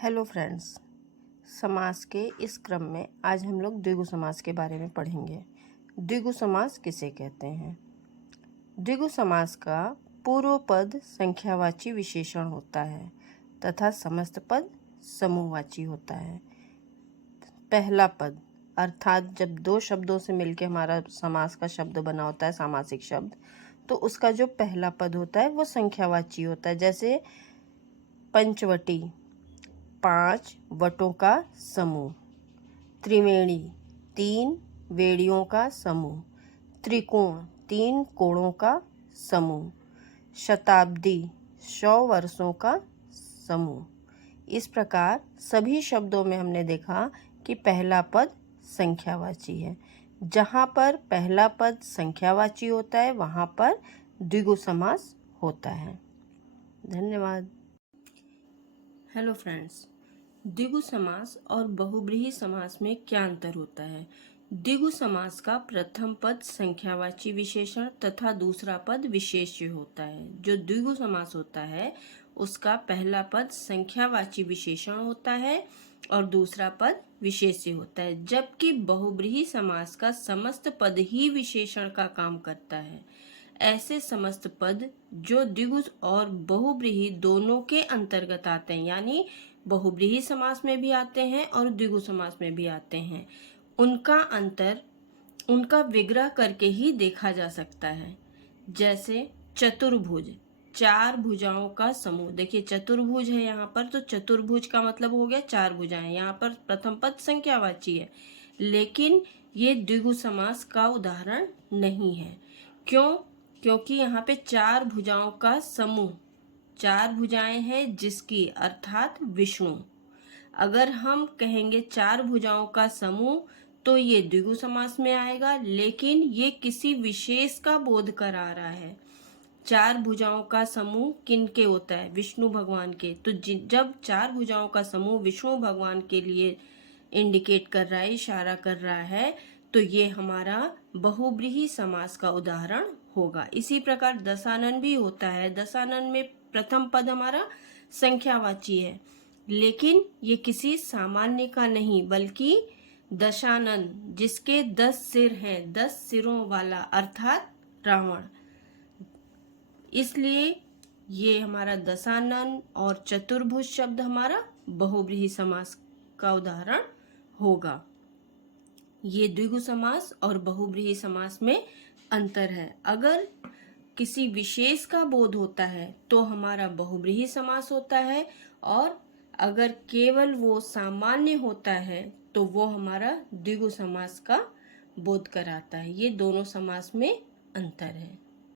Hello friends, समास के इस क्रम में आज हम लोग द्विगु समास के बारे में पढ़ेंगे। द्विगु समास किसे कहते हैं? द्विगु समास का पूर्व पद संख्यावाची विशेषण होता है तथा समस्त पद समूहवाची होता है। पहला पद अर्थात जब दो शब्दों से मिलकर हमारा समास का शब्द बना होता है, सामासिक शब्द, तो उसका जो पहला पद होता है वो संख्यावाची होता है। जैसे पंचवटी, 5 वटों का समूह। त्रिवेणी, 3 वेड़ियों का समूह। त्रिकोण, 3 कोणों का समूह। शताब्दी, 100 वर्षों का समूह। इस प्रकार सभी शब्दों में हमने देखा कि पहला पद संख्यावाची है। जहाँ पर पहला पद संख्यावाची होता है वहाँ पर द्विगु समास होता है। धन्यवाद। हेलो फ्रेंड्स, द्विगु समास और बहुब्रीहि समास में क्या अंतर होता है? द्विगु समास का प्रथम पद संख्यावाची विशेषण तथा दूसरा पद विशेष्य होता है। जो द्विगु समास होता है उसका पहला पद संख्यावाची विशेषण होता है और दूसरा पद विशेष्य होता है, जबकि बहुब्रीहि समास का समस्त पद ही विशेषण का काम करता है। ऐसे समस्त पद जो द्विगु और बहुब्रीहि दोनों के अंतर्गत आते हैं, यानी बहुब्रीहि समास में भी आते हैं और द्विगु समास में भी आते हैं, उनका अंतर उनका विग्रह करके ही देखा जा सकता है। जैसे चतुर्भुज, 4 भुजाओं का समूह। देखिए चतुर्भुज है यहाँ पर, तो चतुर्भुज का मतलब हो गया 4 भुजाएं। यहाँ पर प्रथम पद संख्यावाची है, लेकिन ये द्विगु समास का उदाहरण नहीं है। क्यों? क्योंकि यहाँ पे 4 भुजाओं का समूह, 4 भुजाएं हैं जिसकी, अर्थात विष्णु। अगर हम कहेंगे 4 भुजाओं का समूह तो ये द्विगु समास में आएगा, लेकिन ये किसी विशेष का बोध करा रहा है। 4 भुजाओं का समूह किनके होता है? विष्णु भगवान के। तो जब 4 भुजाओं का समूह विष्णु भगवान के लिए इंडिकेट कर रहा है, इशारा कर रहा है, तो ये हमारा बहुब्रीहि समास का उदाहरण होगा। इसी प्रकार दशानन भी होता है। दशानन में प्रथम पद हमारा संख्यावाची है, लेकिन ये किसी सामान्य का नहीं, बल्कि दशानन जिसके 10 सिर हैं, 10 सिरों वाला, अर्थात रावण। इसलिए ये हमारा दशानन और चतुर्भुज शब्द हमारा बहुब्रीहि समास का उदाहरण होगा। ये द्विगु समास और बहुब्रीहि समास में अंतर है। अगर किसी विशेष का बोध होता है तो हमारा बहुब्रीहि समास होता है, और अगर केवल वो सामान्य होता है तो वो हमारा द्विगु समास का बोध कराता है। ये दोनों समास में अंतर है।